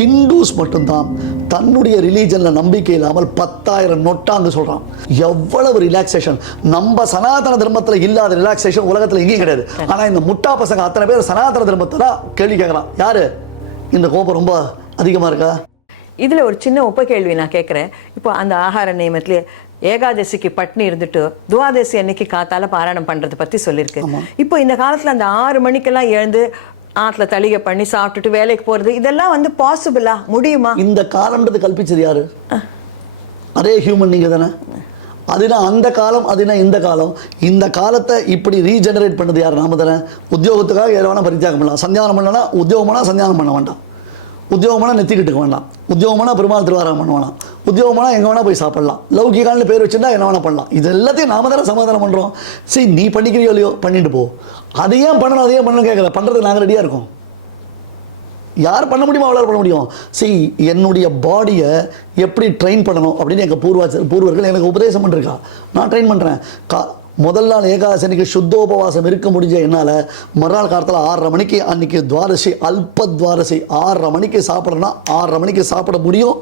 Hindus மட்டும்தான் தன்னுடைய ரிலீஜனில் நம்பிக்கை இல்லாமல் 10,000 நொட்டாங்க சொல்கிறான். எவ்வளவு ரிலாக்ஸேஷன்! நம்ம சனாதன தர்மத்தில் இல்லாத ரிலாக்ஸேஷன் உலகத்தில் எங்கேயும் கிடையாது. ஆனால் இந்த முட்டா பசங்க அத்தனை பேர் சனாதன தர்மத்தில் கேள்வி கேட்குறான். யாரு இந்த கோபம் ரொம்ப அதிகமாக இருக்கா? இதில் ஒரு சின்ன உப கேள்வி நான் கேட்குறேன். இப்போ அந்த ஆகார நியமத்திலே ஏகாதசிக்கு பட்னி இருந்துட்டு துவாதசி அன்னைக்கு காத்தால பாராயணம் பண்றதை பத்தி சொல்லியிருக்கு. இப்போ இந்த காலத்துல அந்த 6 மணிக்கெல்லாம் எழுந்து ஆற்றுல தளிகை பண்ணி சாப்பிட்டுட்டு வேலைக்கு போறது இதெல்லாம் வந்து பாசிபிளா, முடியுமா? இந்த காலம்ன்றது கல்பிச்சது யாரு? அதே ஹியூமன் நீங்க தானே. அதுனா அந்த காலம், அதுனா இந்த காலம். இந்த காலத்தை இப்படி ரீஜெனரேட் பண்ணது யார்? நாம தானே. உத்தியோகத்துக்காக எதை வேணா பரித்தியாகம் பண்ணலாம். சந்தியானம் பண்ணனா உத்தியோகம் பண்ணால் சந்தியானம் பண்ண வேண்டாம். உத்தியோகமான நெத்திக்கிட்டுக்க வேண்டாம். உத்தியோகமான பெருமாள் திருவாரம் பண்ண வேணாம். உத்தியோகமான எங்கே வேணால் போய் சாப்பிடலாம். லௌகிகான்னு பேர் வச்சுருந்தா என்ன வேணால் பண்ணலாம். இது எல்லாத்தையும் நாம தானே சமாதானம் பண்ணுறோம். சரி, நீ பண்ணிக்கிறியோ இல்லையோ பண்ணிட்டு போ. அதையும் பண்ணணும் அதையும் பண்ணணும் கேட்கல. பண்ணுறதுக்கு நாங்கள் ரெடியாக இருக்கோம். யார் பண்ண முடியுமோ அவ்வளோ பண்ண முடியும். சரி, என்னுடைய பாடியை எப்படி ட்ரெயின் பண்ணணும் அப்படின்னு எங்கள் பூர்வர்கள் எனக்கு உபதேசம் பண்ணிருக்கா. நான் ட்ரெயின் பண்ணுறேன். முதல் நாள் ஏகாதசனிக்கு சுத்தோபவாசம் இருக்க முடிஞ்ச என்னால் மறுநாள் காலத்தில் 6:30 மணிக்கு அன்றைக்கி துவாதசி, அல்ப துவாதசி 6:30 மணிக்கு சாப்பிட்றேன்னா 6:30 மணிக்கு சாப்பிட முடியும்.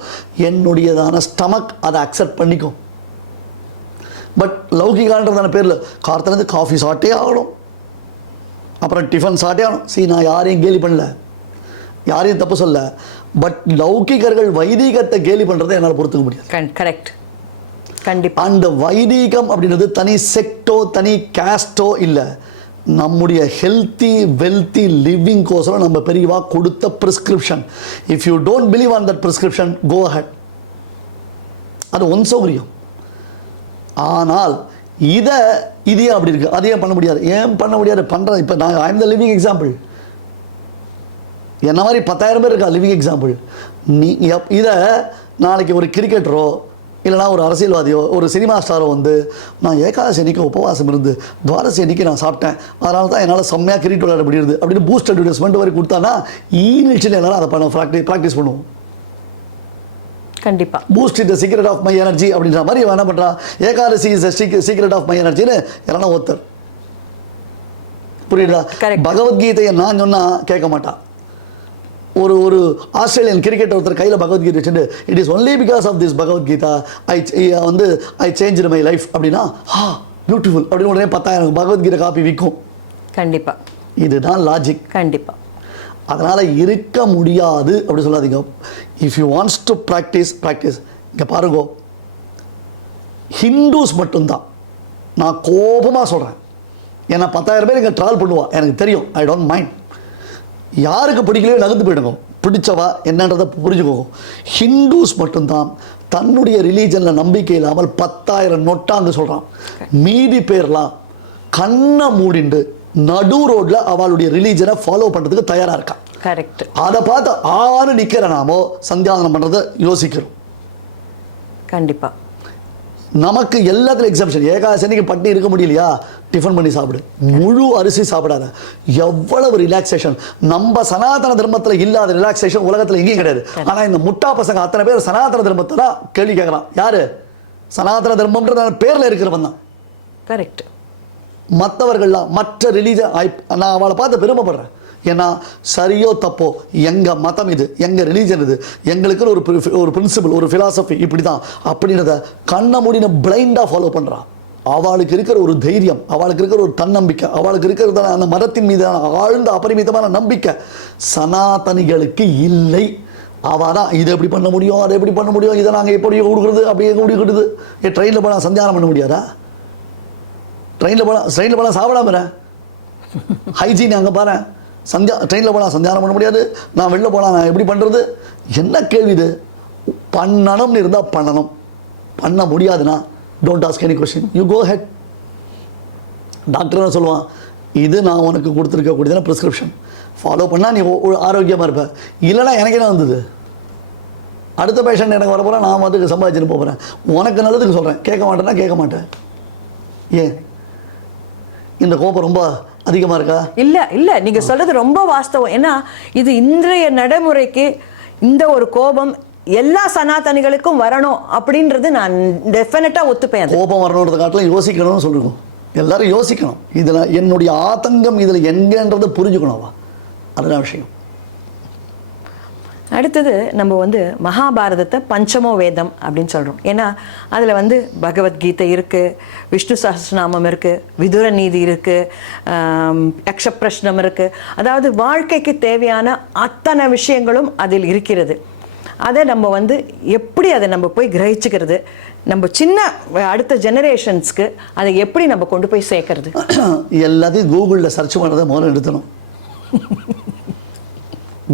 என்னுடையதான ஸ்டமக் அதை அக்செப்ட் பண்ணிக்கும். பட் லௌகிகான்றதான பேரில் காலத்துலேருந்து காஃபி சாப்பிட்டே ஆகணும், அப்புறம் டிஃபன் சாப்பிட்டே ஆகணும். சரி, நான் யாரையும் கேலி பண்ணல, யாரையும் தப்பு சொல்ல. பட் லௌகிகர்கள் வைதிகத்தை கேலி பண்ணுறதை என்னால் பொறுத்துக்க முடியாது. கரெக்ட், கண்டிப்பா. அந்த வைதிகம் அப்படின்றது தனி செக்டோ தனி காஸ்டோ இல்லை. நம்முடைய ஹெல்த்தி வெல்த்தி லிவிங் கோசரம் நம்ம பெரியவா கொடுத்த prescription. If you don't believe on that prescription, go ahead. அது ஒன் சௌகரியம். ஆனால் இதே அப்படி இருக்கு, அதையே பண்ண முடியாது. ஏன் பண்ண முடியாது? பண்ணுறேன். இப்போ நான் I am the living example. என்ன மாதிரி 10,000 பேர் இருக்கா லிவிங் எக்ஸாம்பிள். நீ இதை நாளைக்கு ஒரு கிரிக்கெட்டரோ இல்லைனா ஒரு அரசியல்வாதியோ ஒரு சினிமா ஸ்டாரோ வந்து நான் ஏகாதசி அன்னைக்கு உபவாசம் இருந்து துவாதசி அன்னைக்கு நான் சாப்பிட்டேன், அதனால தான் என்னால் செம்மையாக கிரிக்கெட் விளையாட முடியுது அப்படின்னு பூஸ்ட் அட்வர்டைஸ்மெண்ட் வரை கொடுத்தானா நிச்சயம் எல்லாரும் அதை ப்ராக்டிஸ் பண்ணுவோம். கண்டிப்பாக. Boost is the secret of my energy அப்படின்ற மாதிரி என்ன பண்ணுறான். Ekadashi is the secret of my எனர்ஜின்னு யாரா ஒருத்தர். புரியுதா? பகவத்கீதையை நான் சொன்னால் கேட்க மாட்டான். ஒரு ஆஸ்திரேலியன் கிரிக்கெட் ஒருத்தர் கையில் பகவத்கீதை வச்சுட்டு it is only because of this Bhagavad Gita I change my life அப்படின்னா பியூட்டிஃபுல் அப்படின்னு உடனே 10,000 பகவத்கீதை காப்பி விற்கும். கண்டிப்பா. இதுதான் லாஜிக். கண்டிப்பா. அதனால் இருக்க முடியாது அப்படி சொல்லாதீங்க. If you wants to practice. இங்கே பாருங்கோ, ஹிந்துஸ் மட்டும்தான். நான் கோபமாக சொல்கிறேன். ஏன்னா 10,000 பேர் இங்கே ட்ராவல் பண்ணுவா, எனக்கு தெரியும். I don't mind. யாருக்கு பிடிக்கலையோ நகர்ந்து போயிடுங்க. பிடிச்சவா என்னன்றதை புரிஞ்சுக்கோங்க. ஹிந்துஸ் மட்டும்தான் தன்னுடைய ரிலீஜனில் நம்பிக்கை இல்லாமல் 10,000 நொட்டாங்க சொல்கிறான். மீதி பேர்லாம் கண்ணை மூடிண்டு நடு ரோட்ல அவளுடைய ரிலீஜனை ஃபாலோ பண்ணுறதுக்கு தயாராக இருக்கான். கரெக்ட். அதை பார்த்து ஆறு நிற்கிற நாமோ சந்தியாதனம் பண்ணுறதை யோசிக்கிறோம். கண்டிப்பாக. நமக்கு எல்லாத்துலையும் எக்ஸப்ஷன். ஏகாதசிக்கு பட்டி இருக்க முடியலையா, டிஃபன் பண்ணி சாப்பிடு. முழு அரிசி சாப்பிடாத. எவ்வளவு ரிலாக்ஸேஷன்! நம்ம சனாதன தர்மத்தில் இல்லாத ரிலாக்ஸேஷன் உலகத்தில் எங்கேயும் கிடையாது. ஆனால் இந்த முட்டா பசங்க அத்தனை பேர் சனாதன தர்மத்தை தான் கேள்வி கேட்குறான். யாரு? சனாதன தர்மம்ன்ற பேரில் இருக்கிறவன் தான். கரெக்ட். மற்றவர்கள்லாம் மற்ற ரிலீஜன் நான் அவளை பார்த்து பெருமைப்படுறேன். ஏன்னா சரியோ தப்போ எங்கள் மதம் இது, எங்கள் ரிலீஜன் இது, எங்களுக்குன்னு ஒரு பிரின்சிபல், ஒரு ஃபிலாசபி இப்படி தான் அப்படின்றத கண்ணை மூடின பிளைண்டாக ஃபாலோ பண்ணுறான். அவளுக்கு இருக்கிற ஒரு தைரியம், அவளுக்கு இருக்கிற ஒரு தன்னம்பிக்கை, அவளுக்கு இருக்கிறதான அந்த மதத்தின் மீதான ஆழ்ந்த அபரிமிதமான நம்பிக்கை சனாதனிகளுக்கு இல்லை. அவள் தான் இதை எப்படி பண்ண முடியும், அதை எப்படி பண்ண முடியும், இதை நாங்கள் எப்படி கொடுக்குறது, அப்படியே கொடுக்குறது. ட்ரெயினில் போனால் சந்தியானம் பண்ண முடியாதா? ட்ரெயினில் போனால் சாப்பிடாம ஹைஜீன் அங்கே பாரு. ட்ரெயினில் போனால் சந்தியானம் பண்ண முடியாது. நான் வெளில போனால் நான் எப்படி பண்ணுறது? என்ன கேள்வி இது? பண்ணணும்னு இருந்தால் பண்ணணும், பண்ண முடியாதுன்னா don't ask any question, you go ahead. Doctor என்ன சொல்லுவான்? இது நான் உனக்கு கொடுத்துருக்கக்கூடியதான ப்ரிஸ்கிரிப்ஷன், ஃபாலோ பண்ணால் நீ ஆரோக்கியமாக இருப்ப. இல்லைனா எனக்கு என்ன வந்தது? அடுத்த பேஷண்ட் எனக்கு வர போகிறேன், நான் வந்து சம்பாதிச்சுன்னு போகிறேன். உனக்கு நல்லதுக்கு சொல்கிறேன், கேட்க மாட்டேன்னா கேட்க மாட்டேன். ஏன் இந்த கோபம் ரொம்ப அதிகமாக இருக்கா? இல்லை, நீங்கள் சொல்கிறது ரொம்ப வாஸ்தவம். ஏன்னா இது இன்றைய நடைமுறைக்கு இந்த ஒரு கோபம் எல்லா சனாதனிகளுக்கும் வரணும் அப்படின்றது நான் டெஃபினட்டாக ஒத்துப்பேன். கோபம் வரணுன்றத காட்டிலும் யோசிக்கணும்னு சொல்லிருக்கோம். எல்லாரும் யோசிக்கணும். இதில் என்னுடைய ஆதங்கம் இதில் எங்கன்றது புரிஞ்சுக்கணும். அதுதான் விஷயம். அடுத்தது நம்ம வந்து மகாபாரதத்தை பஞ்சமோ வேதம் அப்படின்னு சொல்கிறோம். ஏன்னா அதில் வந்து பகவத்கீதை இருக்குது, விஷ்ணு சஹஸ்ரநாமம் இருக்குது, விதுர நீதி இருக்குது, யக்ஷப்பிரஷ்னம் இருக்குது. அதாவது வாழ்க்கைக்கு தேவையான அத்தனை விஷயங்களும் அதில் இருக்கிறது. அதை நம்ம வந்து எப்படி அதை நம்ம போய் கிரகிச்சுக்கிறது, நம்ம சின்ன அடுத்த ஜெனரேஷன்ஸ்க்கு அதை எப்படி நம்ம கொண்டு போய் சேர்க்கறது? எல்லாத்தையும் கூகுளில் சர்ச் பண்ணுறதை முதல்ல நிறுத்தணும்.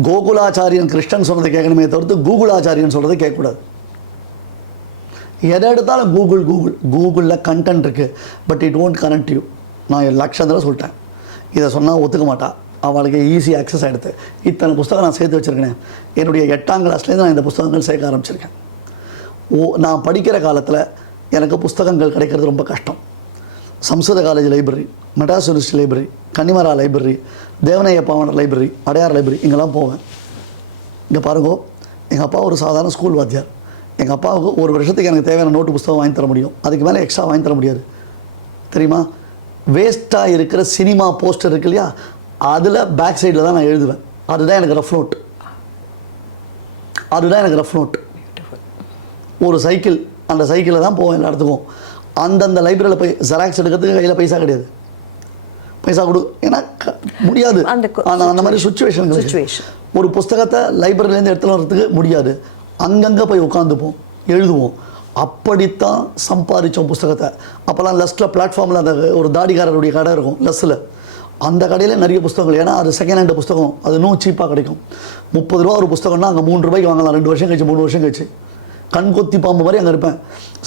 கோகுலாச்சாரியன் கிருஷ்ணன் சொன்னதை கேட்கணுமே தவிர்த்து கூகுளாச்சாரியன் சொல்கிறத கேட்கக்கூடாது. எதை எடுத்தாலும் கூகுளில் கண்டென்ட் இருக்குது, but it won't connect you. நான் லட்சம் தடவை சொல்லிட்டேன், இதை சொன்னால் ஒத்துக்க மாட்டா. அவளுக்கு ஈஸி ஆக்சஸ் ஆகிடுது. இத்தனை புஸ்தகம் நான் சேர்த்து வச்சுருக்கேன். என்னுடைய 8ஆம் கிளாஸ்லேருந்து நான் இந்த புஸ்தகங்கள் சேர்க்க ஆரம்பிச்சிருக்கேன். நான் படிக்கிற காலத்தில் எனக்கு புஸ்தகங்கள் கிடைக்கிறது ரொம்ப கஷ்டம். Sanskrit college library, Madras university library, Connemara library, Devaneyapavanar library, Adyar library, இங்கெல்லாம் போவேன். இங்கே பாருங்க, எங்கள் அப்பா ஒரு சாதாரண ஸ்கூல் வாத்தியார். எங்கள் அப்பாவுக்கு ஒரு வருஷத்துக்கு எனக்கு தேவையான நோட்டு புஸ்தகம் வாங்கி தர முடியும், அதுக்கு மேலே எக்ஸ்ட்ரா வாங்கி தர முடியாது. தெரியுமா? வேஸ்ட்டாக இருக்கிற சினிமா போஸ்டர் இருக்கு இல்லையா, அதில் பேக் சைடில் தான் நான் எழுதுவேன். அதுதான் எனக்கு ரஃப் நோட். ஒரு சைக்கிள், அந்த சைக்கிளில் தான் போவேன் எல்லா இடத்துக்கும். அந்தந்த லைப்ரரியில் போய் ஜெராக்ஸ் எடுக்கிறதுக்கு கையில் பைசா கிடையாது. பைசா கொடு, ஏன்னா முடியாது. அந்த மாதிரி சுச்சுவேஷன். ஒரு புஸ்தகத்தை லைப்ரரியிலேருந்து எடுத்துகிட்டு வர்றதுக்கு முடியாது. அங்கங்கே போய் உட்காந்துப்போம், எழுதுவோம். அப்படித்தான் சம்பாதிச்சோம் புஸ்தகத்தை. அப்போல்லாம் லெஸ்ட்டில் பிளாட்ஃபார்மில் அந்த ஒரு தாடிக்காரருடைய கடை இருக்கும் லெஸ்ஸில். அந்த கடையில் நிறைய புஸ்தகங்கள், ஏன்னா அது செகண்ட் ஹேண்டு புஸ்தகம், அது இன்னும் சீப்பாக கிடைக்கும். 30 ரூபா ஒரு புஸ்தகம்னா அங்கே 3 ரூபாய்க்கு வாங்கலாம். 2 வருஷம் கழிச்சு 3 வருஷம் கழிச்சு கண்கொத்தி பாம்பு மாதிரி அங்கே இருப்பேன்.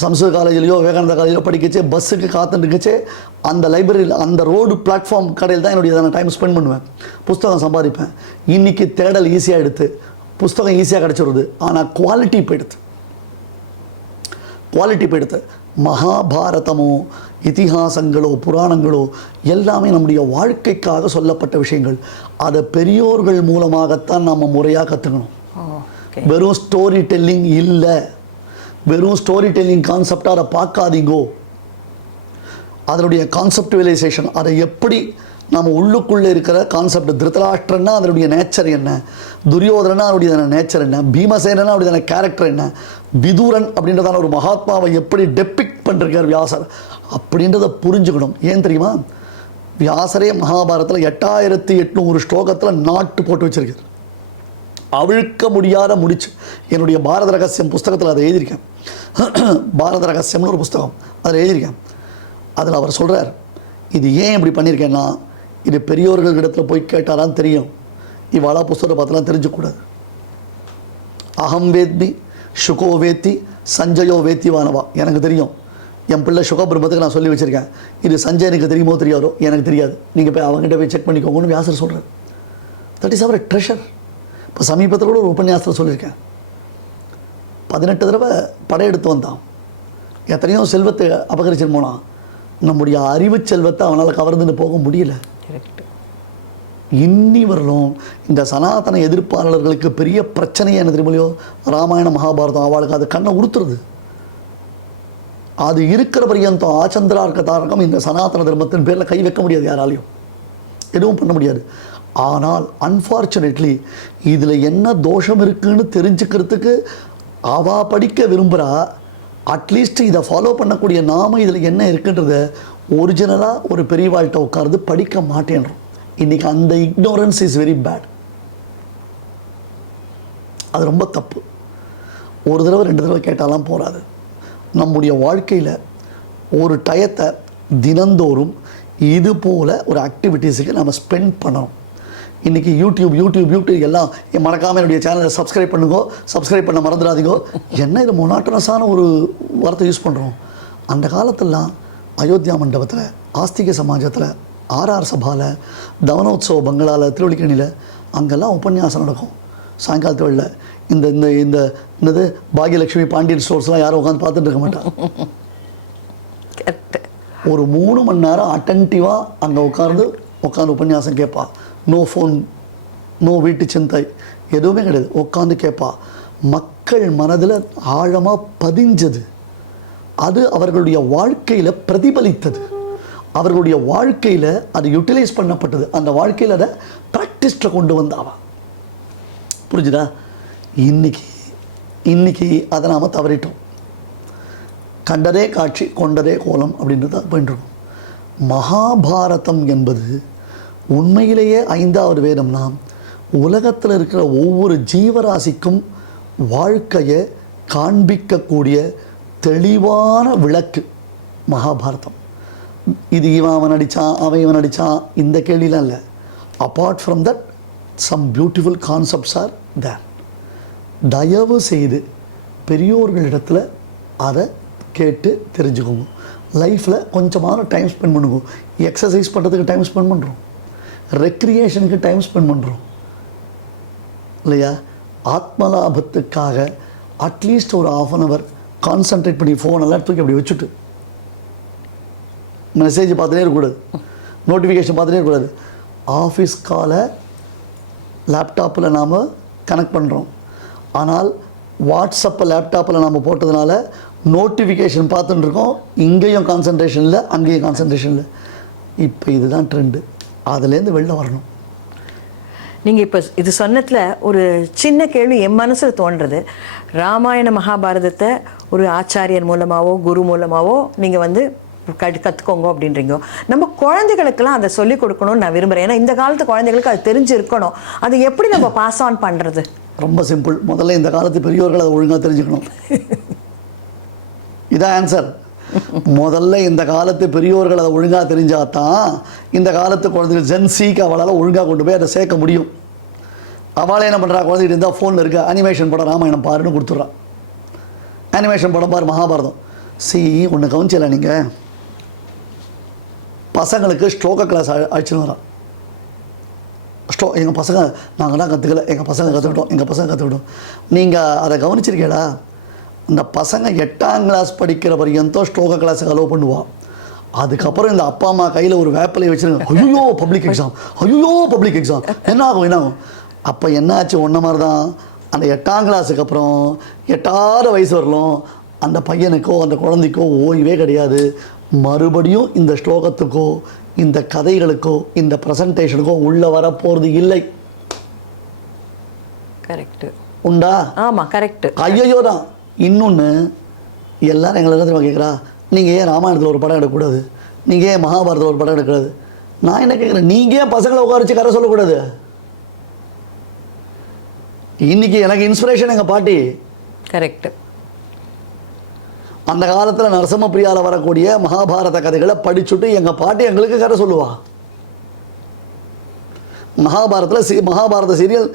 சம்ஸ்கிருத காலேஜ்லையோ விவேகானந்தா காலேஜிலோ படிக்கச்சே பஸ்ஸுக்கு காத்துட்டுருக்கச்சே அந்த லைப்ரரியில் அந்த ரோடு பிளாட்ஃபார்ம் கடையில் தான் என்னுடைய டைம் ஸ்பெண்ட் பண்ணுவேன். புஸ்தகம் சம்பாதிப்பேன். இன்றைக்கி தேடல் ஈஸியாக எடுத்து புஸ்தகம் ஈஸியாக கிடச்சிடுது, ஆனால் குவாலிட்டி போயிடுது. மகாபாரதமோ இதிகாசங்களோ புராணங்களோ எல்லாமே நம்முடைய வாழ்க்கைக்காக சொல்லப்பட்ட விஷயங்கள். அதை பெரியோர்கள் மூலமாகத்தான் நம்ம முறையாக கற்றுக்கணும். வெறும் ஸ்டோரி டெல்லிங் இல்லை. வெறும் ஸ்டோரி டெல்லிங் கான்செப்டாக அதை பார்க்காதீங்கோ. அதனுடைய கான்செப்டுவலைசேஷன், அதை எப்படி நம்ம உள்ளுக்குள்ளே இருக்கிற கான்செப்ட். திருதராஷ்டிரன்னா அதனுடைய நேச்சர் என்ன, துரியோதரனா அவருடைய நேச்சர் என்ன, பீமசேனா அவருடைய கேரக்டர் என்ன, விதுரன் அப்படின்றதான ஒரு மகாத்மாவை எப்படி டெபிக்ட் பண்ணிருக்கார் வியாசர் அப்படின்றத புரிஞ்சுக்கணும். ஏன் தெரியுமா? வியாசரே மகாபாரதத்தில் 8800 ஸ்லோகத்தில் நாட்டு போட்டு வச்சிருக்கார். அவிழ்க்க முடியாத முடிச்சு. என்னுடைய பாரத ரகசியம் புஸ்தகத்தில் அதை எழுதியிருக்கேன். பாரத ரகசியம்னு ஒரு புஸ்தகம், அதில் எழுதியிருக்கேன். அதில் அவர் சொல்கிறார், இது ஏன் இப்படி பண்ணியிருக்கேன்னா, இது பெரியோர்களிடத்தில் போய் கேட்டாலாம் தெரியும். இவாளா புஸ்தகத்தை பார்த்துலாம் தெரிஞ்சுக்கூடாது. அகம் வேத்மி சுகோ வேத்தி சஞ்சயோ வேத்திவானவா. எனக்கு தெரியும், என் பிள்ளை சுகபிரம்மத்துக்கு நான் சொல்லி வச்சுருக்கேன். இது சஞ்சயனுக்கு தெரியுமோ தெரியாதோ எனக்கு தெரியாது, நீங்கள் போய் அவங்ககிட்ட போய் செக் பண்ணிக்கோங்கன்னு வியாசர் சொல்கிறார். தட் இஸ் அவர் ட்ரெஷர். இப்போ சமீபத்தில் கூட ஒரு உபன்யாசத்தில் சொல்லியிருக்கேன். 18 தடவை படையெடுத்து வந்தான். எத்தனையோ செல்வத்தை அபகரிச்சுன்னு போனான். நம்முடைய அறிவு செல்வத்தை அவனால் கவர்ந்துன்னு போக முடியல. இன்னி வரலும் இந்த சனாதன எதிர்ப்பாளர்களுக்கு பெரிய பிரச்சனையே என்ன தெரியுமோ, ராமாயண மகாபாரதம் அவளுக்கு அது கண்ணை உறுத்துறது. அது இருக்கிற பரியந்தம் ஆச்சந்திரார்க்க தாரகம் இந்த சனாதன தர்மத்தின் பேரில் கை வைக்க முடியாது, யாராலையும் எதுவும் பண்ண முடியாது. ஆனால் அன்ஃபார்ச்சுனேட்லி இதில் என்ன தோஷம் இருக்குன்னு தெரிஞ்சுக்கிறதுக்கு அவா படிக்க விரும்புகிறா. அட்லீஸ்ட் இதை ஃபாலோ பண்ணக்கூடிய நாம இதில் என்ன இருக்குன்றத ஒரிஜினலாக ஒரு பெரியவாழ்கிட்ட உட்கார்ந்து படிக்க மாட்டேன்றோம். இன்றைக்கி அந்த இக்னோரன்ஸ் இஸ் வெரி பேட். அது ரொம்ப தப்பு. ஒரு தடவை 2 தடவை கேட்டாலாம் போகாது. நம்முடைய வாழ்க்கையில் ஒரு டயத்தை தினந்தோறும் இது போல் ஒரு ஆக்டிவிட்டீஸுக்கு நம்ம ஸ்பெண்ட் பண்ணணும். இன்றைக்கி யூடியூப் எல்லாம் மறக்காமல் என்னுடைய சேனலை சப்ஸ்கிரைப் பண்ணுங்கோ, சப்ஸ்கிரைப் பண்ண மறந்துடாதீங்கோ. என்ன இது மொனாட்டனஸான ஒரு வார்த்தை யூஸ் பண்ணுறோம். அந்த காலத்திலலாம் அயோத்தியா மண்டபத்தில், ஆஸ்திக சமாஜத்தில், ஆர்ஆர் சபாவில், தவனோத்சவ பங்களாவில், திருவள்ளிக்கணியில் அங்கெல்லாம் உபன்யாசம் நடக்கும் சாயங்காலத்து வேளையில். இந்த இந்த இந்த என்னது பாகியலட்சுமி பாண்டியன் ஸ்டோர்ஸ்லாம் யாரும் உட்காந்து பார்த்துட்டு இருக்க மாட்டான். ஒரு 3 மணி நேரம் அட்டன்டிவாக அங்கே உட்காந்து உபன்யாசம் கேட்பா. நோ ஃபோன், நோ வீட்டு சிந்தை, எதுவுமே கிடையாது. உட்காந்து கேட்பா. மக்கள் மனதில் ஆழமாக பதிஞ்சது. அது அவர்களுடைய வாழ்க்கையில் பிரதிபலித்தது. அவர்களுடைய வாழ்க்கையில் அது யூட்டிலைஸ் பண்ணப்பட்டது. அந்த வாழ்க்கையில் அதை ப்ராக்டிஸ்ட்டை கொண்டு வந்தாவா. புரிஞ்சுதா? இன்னைக்கு அதை நாம் தவறிட்டோம். கண்டதே காட்சி கொண்டதே கோலம் அப்படின்றத பண்ணிருக்கோம். மகாபாரதம் என்பது உண்மையிலேயே 5வது வேதம்னா உலகத்தில் இருக்கிற ஒவ்வொரு ஜீவராசிக்கும் வாழ்க்கையை காண்பிக்கக்கூடிய தெளிவான விளக்கு மகாபாரதம். இது அவன் நடித்தான், அவன் நடித்தான், இந்த கேள்விலாம் இல்லை. Apart from that some beautiful concepts are there. தயவு செய்து பெரியோர்களிடத்தில் அதை கேட்டு தெரிஞ்சுக்கோங்க. லைஃப்பில் கொஞ்சமான டைம் ஸ்பெண்ட் பண்ணுங்க. எக்ஸசைஸ் பண்ணுறதுக்கு டைம் ஸ்பெண்ட் பண்ணுறோம், ரெக்ரியேஷனுக்கு டைம் ஸ்பெண்ட் பண்ணுறோம் இல்லையா? ஆத்மலாபத்துக்காக அட்லீஸ்ட் ஒரு 1/2 hour கான்சன்ட்ரேட் பண்ணி ஃபோனெல்லாம் தூக்கி அப்படி வச்சுட்டு மெசேஜ் பார்த்துட்டே இருக்கக்கூடாது, நோட்டிஃபிகேஷன் பார்த்துட்டே இருக்கக்கூடாது. ஆஃபீஸ் காலை லேப்டாப்பில் நாம் கனெக்ட் பண்ணுறோம். ஆனால் வாட்ஸ்அப்பை லேப்டாப்பில் நாம் போட்டதுனால நோட்டிஃபிகேஷன் பார்த்துட்டு இருக்கோம். இங்கேயும் கான்சன்ட்ரேஷன் இல்லை, அங்கேயும் கான்சன்ட்ரேஷன் இல்லை. இப்போ இதுதான் ட்ரெண்டு. அதுலேருந்து வெளில வரணும். நீங்கள் இப்போ இது சொன்னதில் ஒரு சின்ன கேள்வி என் மனசில் தோன்றது. ராமாயண மகாபாரதத்தை ஒரு ஆச்சாரியர் மூலமாகவோ குரு மூலமாகவோ நீங்கள் வந்து கற்றுக்கோங்க அப்படின்றீங்க. நம்ம குழந்தைகளுக்கெல்லாம் அதை சொல்லிக் கொடுக்கணும்னு நான் விரும்புகிறேன். ஏன்னா இந்த காலத்து குழந்தைகளுக்கு அது தெரிஞ்சு இருக்கணும். அது எப்படி நம்ம பாஸ் ஆன் பண்ணுறது? ரொம்ப சிம்பிள். முதல்ல இந்த காலத்து பெரியோர்கள் அதை ஒழுங்காக தெரிஞ்சுக்கணும். இதான் ஆன்சர். முதல்ல இந்த காலத்து பெரியோர்கள் அதை ஒழுங்காக தெரிஞ்சாதான் இந்த காலத்து குழந்தைகள் ஜென்சிக்கு அவளால் ஒழுங்காக கொண்டு போய் அதை சேர்க்க முடியும். அவளே என்ன பண்ணுறா, குழந்தைகிட்ட இருந்தால் ஃபோனில் இருக்க அனிமேஷன் படம் ராமாயணம் பாருன்னு கொடுத்துட்றான். அனிமேஷன் படம் பாரு மகாபாரதம். ஒன்று கவனிச்சல நீங்கள், பசங்களுக்கு ஸ்ட்ரோக்கா கிளாஸ் அழைச்சின்னு வரான். எங்கள் பசங்க நாங்கள்லாம் கற்றுக்கல, எங்கள் பசங்க கற்றுக்கிட்டோம். நீங்கள் அதை கவனிச்சிருக்கீங்களா? இந்த பசங்க 8ஆம் கிளாஸ் படிக்கிற வரைக்கும் ஸ்ட்ரோக்கா கிளாஸுக்கு அலோவ் பண்ணுவான். அதுக்கப்புறம் இந்த அப்பா அம்மா கையில் ஒரு வேப்பிலையை வச்சுருங்க, ஐயோ பப்ளிக் எக்ஸாம் என்ன ஆகும். அப்போ என்னாச்சு, ஒன்றை மாதிரி தான். அந்த 8ஆம் கிளாஸுக்கு அப்புறம் 8வது வயசு வரலும் அந்த பையனுக்கோ அந்த குழந்தைக்கோ ஓய்வே கிடையாது. மறுபடியும் இந்த ஸ்லோகத்துக்கோ இந்த கதைகளுக்கோ இந்த ப்ரெசன்டேஷனுக்கோ உள்ளே வர போகிறது இல்லை. கரெக்டு உண்டா? ஆமாம் கரெக்டு. ஐயோ தான். இன்னொன்று, எல்லாரும் எங்களை என்ன கேட்குறா, நீங்கள் ஏன் ராமாயணத்தில் ஒரு படம் எடுக்கக்கூடாது, நீங்கள் ஏன் மகாபாரதத்தில் ஒரு படம் எடுக்கக்கூடாது? நான் என்ன கேட்குறேன், நீங்கள் ஏன் பசங்களை உட்கார வச்சு கதை சொல்லக்கூடாது? இன்னைக்கு எனக்கு இன்ஸ்பிரேஷன் எங்கள் பாட்டி. கரெக்டு. அந்த காலத்தில் நரசிம்ம பிரியாவில் வரக்கூடிய மகாபாரத கதைகளை படிச்சுட்டு எங்கள் பாட்டி எங்களுக்கு கதை சொல்லுவா. மகாபாரத சீரியல்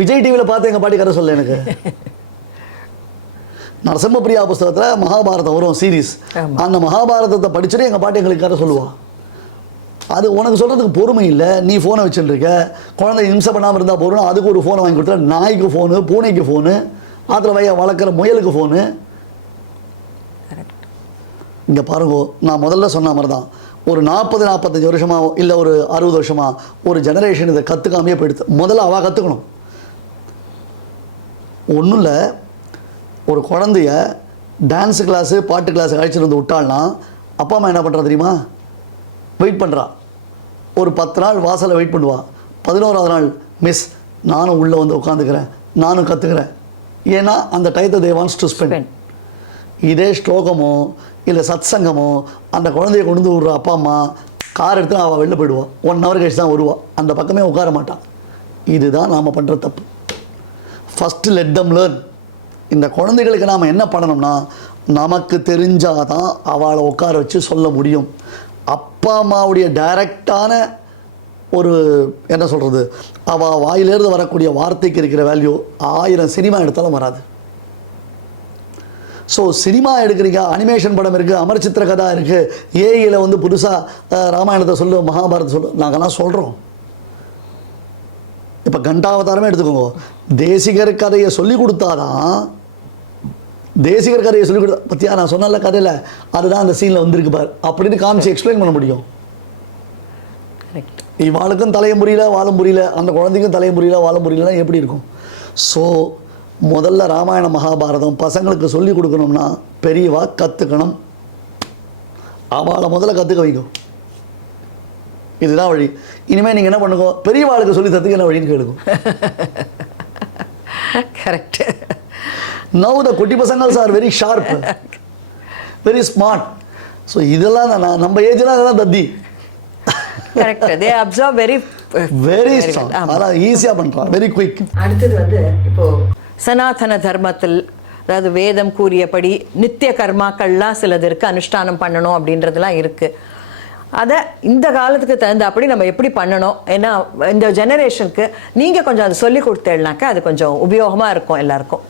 விஜய் டிவியில் பார்த்து எங்கள் பாட்டி கதை சொல்ல. எனக்கு நரசிம்ம பிரியா புஸ்தகத்தில் மகாபாரதம் வரும் சீரீஸ். அந்த மகாபாரதத்தை படிச்சுட்டு எங்கள் பாட்டி எங்களுக்கு கதை சொல்லுவா. அது உனக்கு சொல்கிறதுக்கு பொறுமை இல்லை. நீ ஃபோனை வச்சுருக்க, குழந்தை இம்சை பண்ணாமல் இருந்தால் போகிறோம், அதுக்கு ஒரு ஃபோனை வாங்கி கொடுத்தா, நாய்க்கு ஃபோனு, பூனைக்கு ஃபோனு, ஆற்றுல வளர்க்குற முயலுக்கு ஃபோனு. இங்கே பாருங்க, நான் முதல்ல சொன்ன மாதிரி தான், ஒரு 40-45 வருஷமாக இல்லை ஒரு 60 வருஷமாக ஒரு ஜெனரேஷன் இதை கற்றுக்காமையே போயிடுது. முதல்ல அவள் கற்றுக்கணும். ஒன்றும் இல்லை, ஒரு குழந்தைய டான்ஸு கிளாஸு பாட்டு கிளாஸு அழைச்சிட்டு வந்து விட்டாள்னா அப்பா அம்மா என்ன பண்ணுறா தெரியுமா? வெயிட் பண்ணுறா. ஒரு 10 நாள் வாசலில் வெயிட் பண்ணுவாள். 11ஆவது நாள், மிஸ் நானும் உள்ளே வந்து உட்காந்துக்கிறேன், நானும் கற்றுக்கிறேன். ஏன்னா அந்த டயத்தை தே வாண்ட்ஸ் டு ஸ்பெண்ட். இதே ஸ்லோகமோ இல்லை சத் சங்கமோ அந்த குழந்தைய கொண்டு வந்து விடுற அப்பா அம்மா கார் எடுத்து அவள் வெளில போயிடுவாள். 1 hour கழிச்சு தான் வருவாள். அந்த பக்கமே உட்கார மாட்டான். இதுதான் நாம் பண்ணுற தப்பு. First let them learn. இந்த குழந்தைகளுக்கு நாம் என்ன பண்ணணும்னா, நமக்கு தெரிஞ்சாதான் அவளை உட்கார வச்சு சொல்ல முடியும். அப்பா அம்மாவுடைய டைரக்டான ஒரு என்ன சொல்கிறது, அவள் வாயிலேருந்து வரக்கூடிய வார்த்தைக்கு இருக்கிற வேல்யூ 1000 சினிமா எடுத்தாலும் வராது. ஸோ சினிமா எடுக்கிறீங்க, அனிமேஷன் படம் இருக்குது, அமர் சித்திர கதா இருக்குது, ஏஐயில் வந்து புதுசாக ராமாயணத்தை சொல்லு, மகாபாரதம் சொல்லு, நாங்கள்லாம் சொல்கிறோம். இப்போ கண்டாவதாரமே எடுத்துக்கோங்க. தேசிகர் கதையை சொல்லி கொடுத்தாதான், தேசிகர் கதையை சொல்லி கொடுத்தா பற்றியா நான் சொன்னல கதையில் அதுதான் அந்த சீனில் வந்திருக்கு பார் அப்படின்னு காமிச்சு எக்ஸ்பிளைன் பண்ண முடியும். இவாளுக்கும் தலையும் புரியல வாழும் புரியல, அந்த குழந்தைக்கும் தலையும் புரியல வாழும் புரியலன்னா எப்படி இருக்கும்? ஸோ முதல்ல ராமாயண மகாபாரதம் பசங்களுக்கு சொல்லி கொடுக்கணும்னா பெரியவா கற்றுக்கணும். அவளை முதல்ல கற்றுக்க வைக்கும். இதுதான் வழி. இனிமேல் நீங்கள் என்ன பண்ணுங்க, பெரியவாளுக்கு சொல்லி தத்துக்கு என்ன வழின்னு கேளுங்க. கரெக்ட். நவ் த குட்டி பசங்கள்ஸ் are very sharp, very smart. So இதெல்லாம் நம்ம ஏஜ்லாம் அதெல்லாம் தத்தி. Correct. They observe very strong. அதெல்லாம் ஈஸியாக பண்ணுறான், வெரி குயிக். அடுத்தது வந்து இப்போ சனாதன தர்மத்தில், அதாவது வேதம் கூறியபடி நித்திய கர்மாக்கள்லாம் சிலது இருக்குது, அனுஷ்டானம் பண்ணணும் அப்படின்றதுலாம் இருக்குது. அதை இந்த காலத்துக்கு தகுந்தபடி நம்ம எப்படி பண்ணணும், ஏன்னா இந்த ஜெனரேஷனுக்கு நீங்கள் கொஞ்சம் அதை சொல்லி கொடுத்தேன்னாக்கா அது கொஞ்சம் உபயோகமாக இருக்கும் எல்லாருக்கும்.